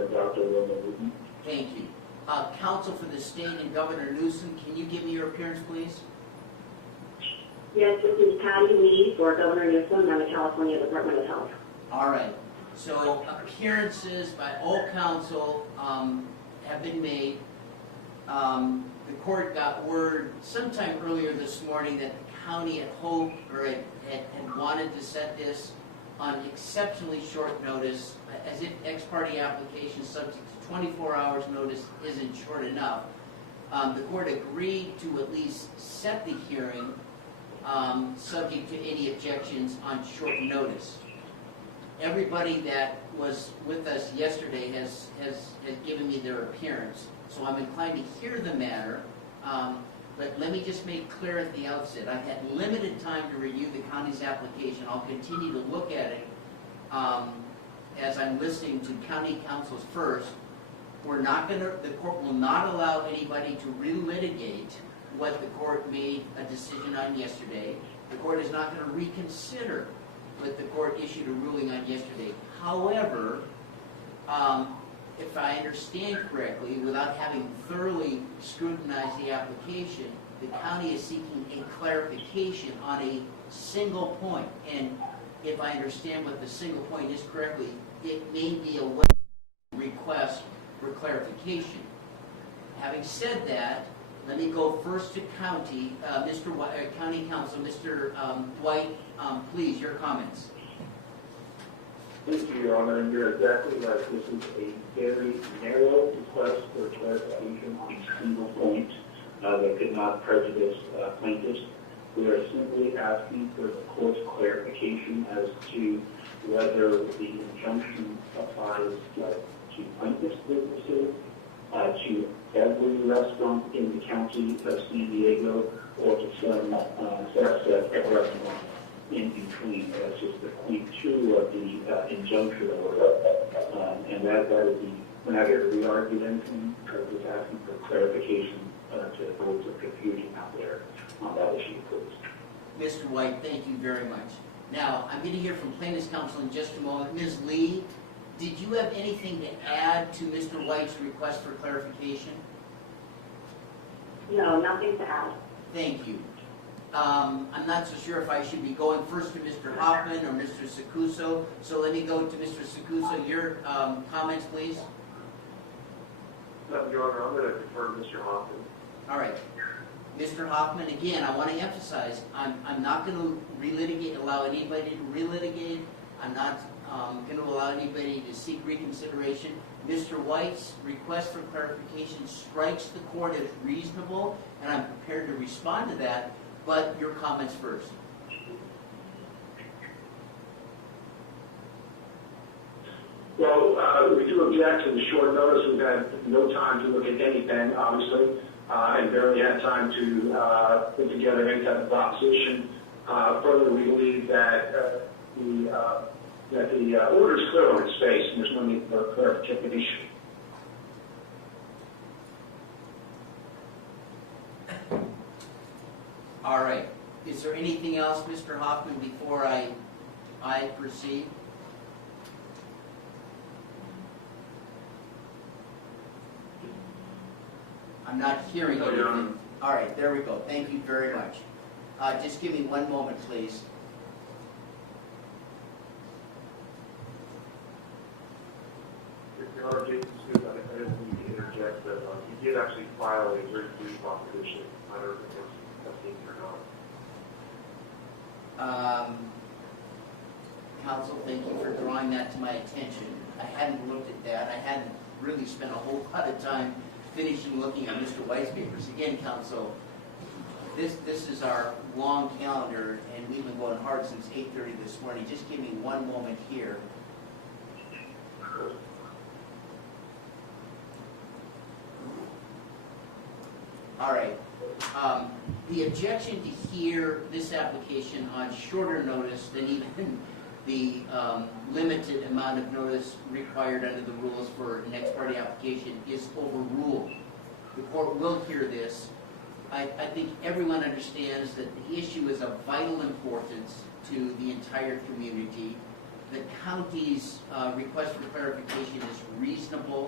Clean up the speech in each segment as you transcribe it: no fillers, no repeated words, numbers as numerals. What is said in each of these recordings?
Dr. Wilma. Thank you. Counsel for the state and Governor Newsom, can you give me your appearance, please? Yes, this is Patty Lee for Governor Newsom and the California Department of Health. All right. So appearances by all counsel have been made. The court got word sometime earlier this morning that the county had hoped or had wanted to set this on exceptionally short notice, as if ex parte application subject to 24 hours notice isn't short enough. The court agreed to at least set the hearing subject to any objections on short notice. Everybody that was with us yesterday has given me their appearance, so I'm inclined to hear the matter. But let me just make clear at the outset, I've had limited time to review the county's application. I'll continue to look at it as I'm listening to county counsels first. The court will not allow anybody to relitigate what the court made a decision on yesterday. The court is not going to reconsider what the court issued a ruling on yesterday. However, if I understand correctly, without having thoroughly scrutinized the application, the county is seeking a clarification on a single point. And if I understand what the single point is correctly, it may be a request for clarification. Having said that, let me go first to county, County Counsel, Mr. White, please, your comments. Thank you, Your Honor, and you're exactly right. This is a very narrow request for clarification on a single point that could not prejudice plaintiffs. We are simply asking for the court's clarification as to whether the injunction applies to plaintiffs' businesses, to every restaurant in the county of San Diego, or to some subset of restaurants in between. That's just the point 2 of the injunction order. And that is we're not here to re-argue anything, because we're asking for clarification to avoid some confusion out there on that issue, please. Mr. White, thank you very much. Now, I'm going to hear from plaintiff's counsel in just a moment. Ms. Lee, did you have anything to add to Mr. White's request for clarification? No, nothing to add. Thank you. I'm not so sure if I should be going first to Mr. Hoffman or Mr. Sacuso, so let me go to Mr. Sacuso. Your comments, please. No, Your Honor, I'm going to defer to Mr. Hoffman. All right. Mr. Hoffman, again, I want to emphasize, I'm not going to allow anybody to relitigate. I'm not going to allow anybody to seek reconsideration. Mr. White's request for clarification strikes the court as reasonable, and I'm prepared to respond to that, but your comments first. Well, we do object to the short notice. We've had no time to look at anything, obviously, and barely had time to put together any type of opposition. Further, we believe that the order is clear on its face, and there's no need for clarification. All right. Is there anything else, Mr. Hoffman, before I proceed? I'm not hearing anything. All right, there we go. Thank you very much. Just give me one moment, please. Your Honor, Jason Smith, I didn't mean to interject, but he did actually file a very brief opposition. I don't know if that's seen or not. Counsel, thank you for drawing that to my attention. I hadn't looked at that. I hadn't really spent a whole lot of time finishing looking at Mr. White's papers. Again, Counsel, this is our long calendar, and we've been going hard since 8:30 this morning. Just give me one moment here. All right. The objection to hear this application on shorter notice than even the limited amount of notice required under the rules for an ex parte application is overruled. The court will hear this. I think everyone understands that the issue is of vital importance to the entire community. The county's request for clarification is reasonable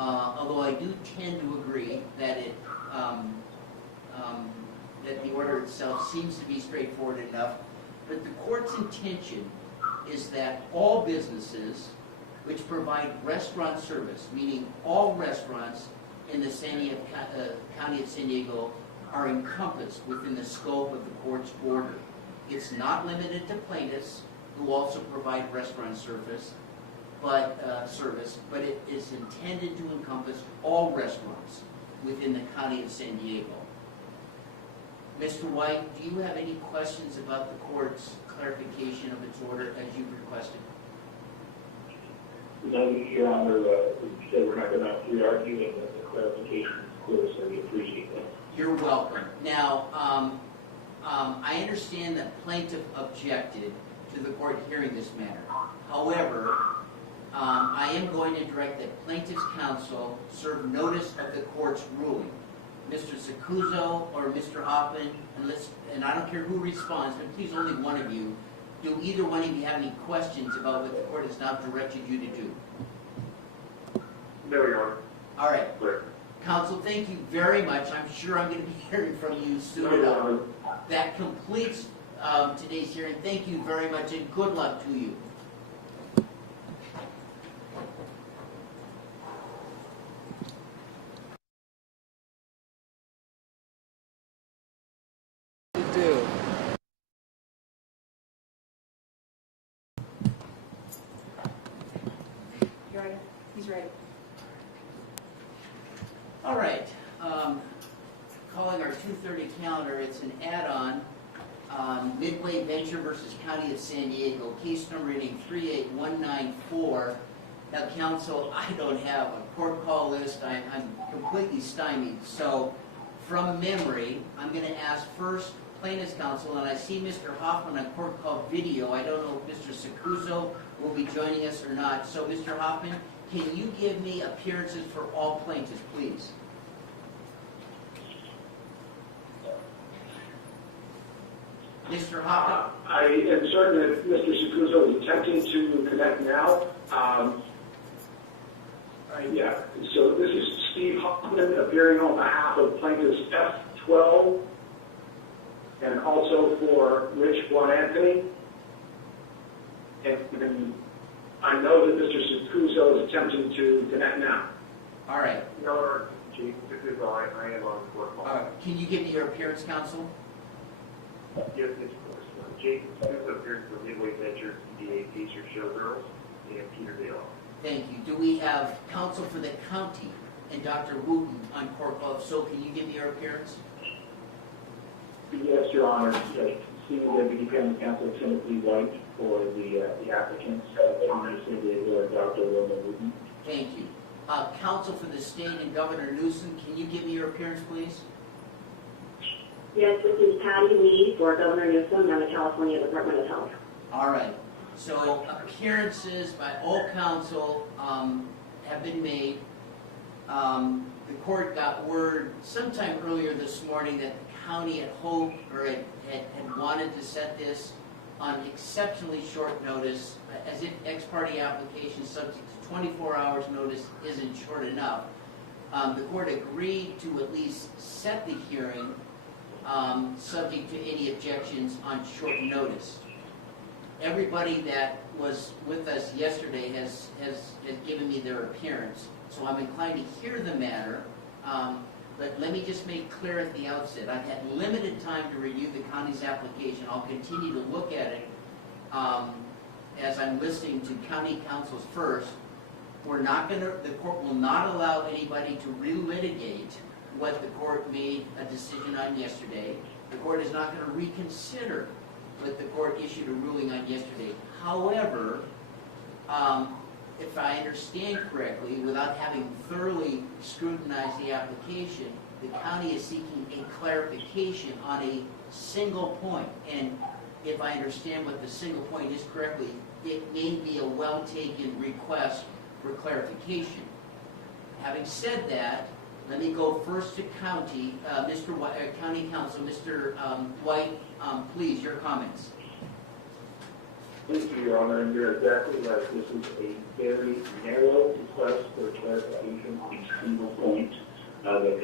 although I do tend to agree that that the order itself seems to be straightforward enough, but the court's intention is that all businesses which provide restaurant service, meaning all restaurants in the County of San Diego, are encompassed within the scope of the court's order. It's not limited to plaintiffs who also provide restaurant service, but it is intended to encompass all restaurants within the County of San Diego. Mr. White, do you have any questions about the court's clarification of its order as you've requested? No, Your Honor, we said we're not going to re-argue, and the clarification is clear, so we appreciate that. You're welcome. Now, I understand that plaintiff objected to the court hearing this matter. However, I am going to direct that plaintiff's counsel serve notice of the court's ruling. Mr. Sacuzzo or Mr. Hoffman, and I don't care who responds, but please only one of you, do either one of you have any questions about what the court has now directed you to do? No, Your Honor. All right. Clear. Counsel, thank you very much. I'm sure I'm going to be hearing from you soon enough. That completes today's hearing. Thank you very much, and good luck to you. He's ready. All right. Calling our 2:30 calendar, it's an add-on, Midway Venture versus County of San Diego, case number ending 38194. Now, counsel, I don't have a court call list. I'm completely stymied. So, from memory, I'm going to ask first plaintiff's counsel, and I see Mr. Hoffman on court call video. I don't know if Mr. Sacuzzo will be joining us or not. So, Mr. Hoffman, can you give me appearances for all plaintiffs, please? Mr. Hoffman? I am certain that Mr. Sacuzzo is attempting to connect now. Yeah, so this is Steve Hoffman appearing on behalf of plaintiffs F12 and also for Rich Anthony. And I know that Mr. Sacuzzo is attempting to connect now. All right. No, Chief Sacuzzo, I am on court call. Can you give me your appearance, counsel? Yes, of course. Jason Sacuzzo appears for Midway Venture, CDA Feature Showgirls, and Peter Dale. Thank you. Do we have counsel for the county and Dr. Wooten on court call? So can you give me your appearance? Yes, Your Honor. Senior Deputy County Counsel Timothy White for the applicants, County of San Diego, and Dr. Wilma Wooten. Thank you. Counsel for the state and Governor Newsom, can you give me your appearance, please? Yes, this is Patty Lee for Governor Newsom and the California Department of Health. All right. So appearances by all counsel have been made. The court got word sometime earlier this morning that the county had hoped or had wanted to set this on exceptionally short notice, as if ex parte application subject to 24 hours notice isn't short enough. The court agreed to at least set the hearing subject to any objections on short notice. Everybody that was with us yesterday has given me their appearance, so I'm inclined to hear the matter. But let me just make clear at the outset, I've had limited time to review the county's application. I'll continue to look at it as I'm listening to county counsels first. The court will not allow anybody to relitigate what the court made a decision on yesterday. The court is not going to reconsider what the court issued a ruling on yesterday. However, if I understand correctly, without having thoroughly scrutinized the application, the county is seeking a clarification on a single point. And if I understand what the single point is correctly, it may be a well-taken request for clarification. Having said that, let me go first to county, Mr. White, County Counsel, Mr. White, please, your comments. Thank you, Your Honor, and you're exactly right. This is a very narrow request for clarification.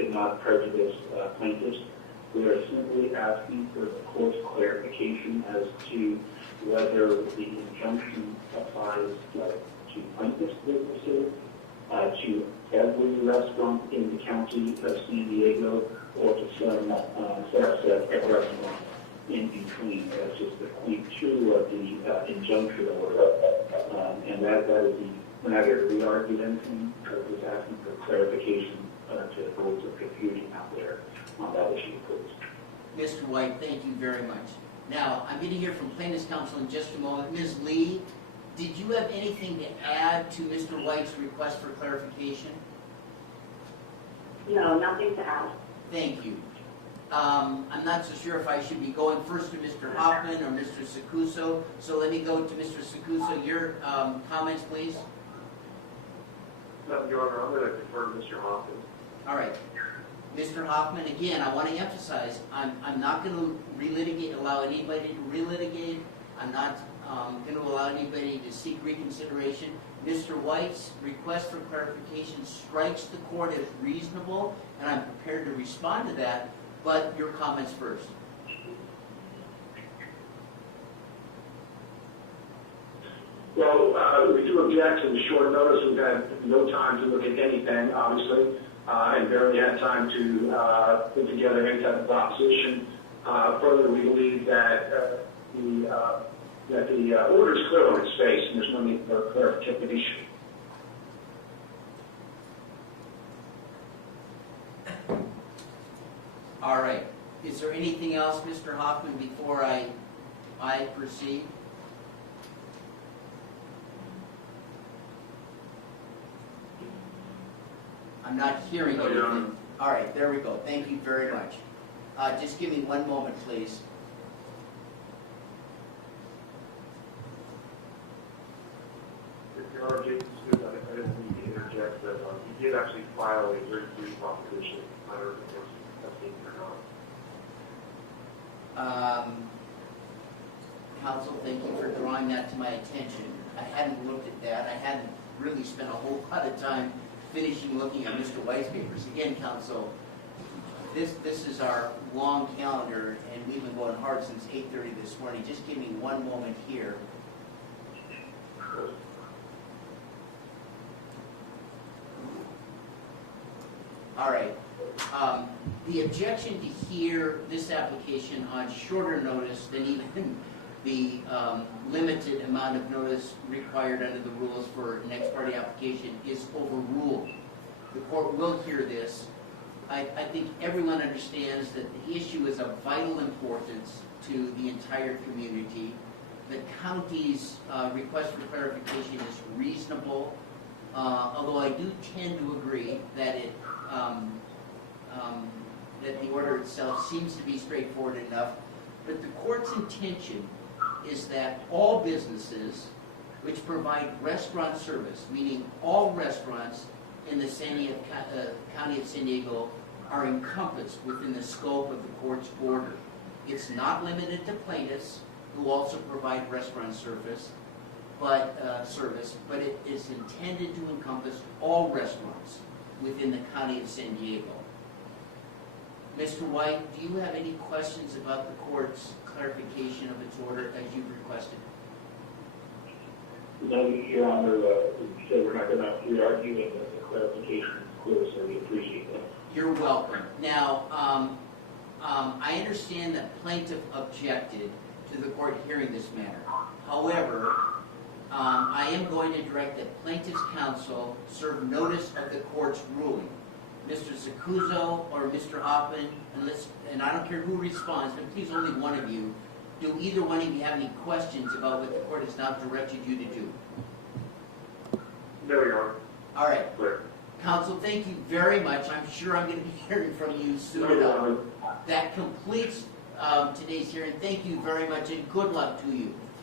could not prejudice plaintiffs. We are simply asking for the court's clarification as to whether the injunction applies to plaintiffs' businesses, to every restaurant in the county of San Diego, or to some subset of restaurants in between. That's just the point 2 of the injunction order. And that is we're not here to re-argue anything, but just asking for clarification to avoid some confusion out there on that issue, please. Mr. White, thank you very much. Now, I'm going to hear from plaintiff's counsel in just a moment. Ms. Lee, did you have anything to add to Mr. White's request for clarification? No, nothing to add. Thank you. I'm not so sure if I should be going first to Mr. Hoffman or Mr. Sacuso, so let me go to Mr. Sacuso. Your comments, please. No, Your Honor, I'm going to defer to Mr. Hoffman. All right. Mr. Hoffman, again, I want to emphasize, I'm not going to allow anybody to relitigate. I'm not going to allow anybody to seek reconsideration. Mr. White's request for clarification strikes the court as reasonable, and I'm prepared to respond to that, but your comments first. Well, we do object to the short notice. We've had no time to look at anything, obviously, and barely had time to put together any type of opposition. Further, we believe that the order is clear on its face, and there's no need for clarification. All right. Is there anything else, Mr. Hoffman, before I proceed? I'm not hearing anything. All right, there we go. Thank you very much. Just give me one moment, please. Your Honor, Jason Smith, I didn't mean to interject, but he did actually file a very brief opposition. I don't know if that's being or not. Counsel, thank you for drawing that to my attention. I hadn't looked at that. I hadn't really spent a whole lot of time finishing looking at Mr. White's papers. Again, counsel, this is our long calendar, and we've been going hard since 8:30 this morning. Just give me one moment here. All right. The objection to hear this application on shorter notice than even the limited amount of notice required under the rules for an ex parte application is overruled. The court will hear this. I think everyone understands that the issue is of vital importance to the entire community. The county's request for clarification is reasonable, although I do tend to agree that that the order itself seems to be straightforward enough. But the court's intention is that all businesses which provide restaurant service, meaning all restaurants in the County of San Diego, are encompassed within the scope of the court's order. It's not limited to plaintiffs who also provide restaurant service, but it is intended to encompass all restaurants within the County of San Diego. Mr. White, do you have any questions about the court's clarification of its order as you've requested? No, Your Honor, we said we're not going to re-argue, and the clarification is clear, so we appreciate that. You're welcome. Now, I understand that plaintiff objected to the court hearing this matter. However, I am going to direct that plaintiff's counsel serve notice of the court's ruling. Mr. Sacuso or Mr. Hoffman, and I don't care who responds, but please only one of you, do either one of you have any questions about what the court has now directed you to do? No, Your Honor. All right. Clear. Counsel, thank you very much. I'm sure I'm going to be hearing from you soon enough. That completes today's hearing. Thank you very much, and good luck to you.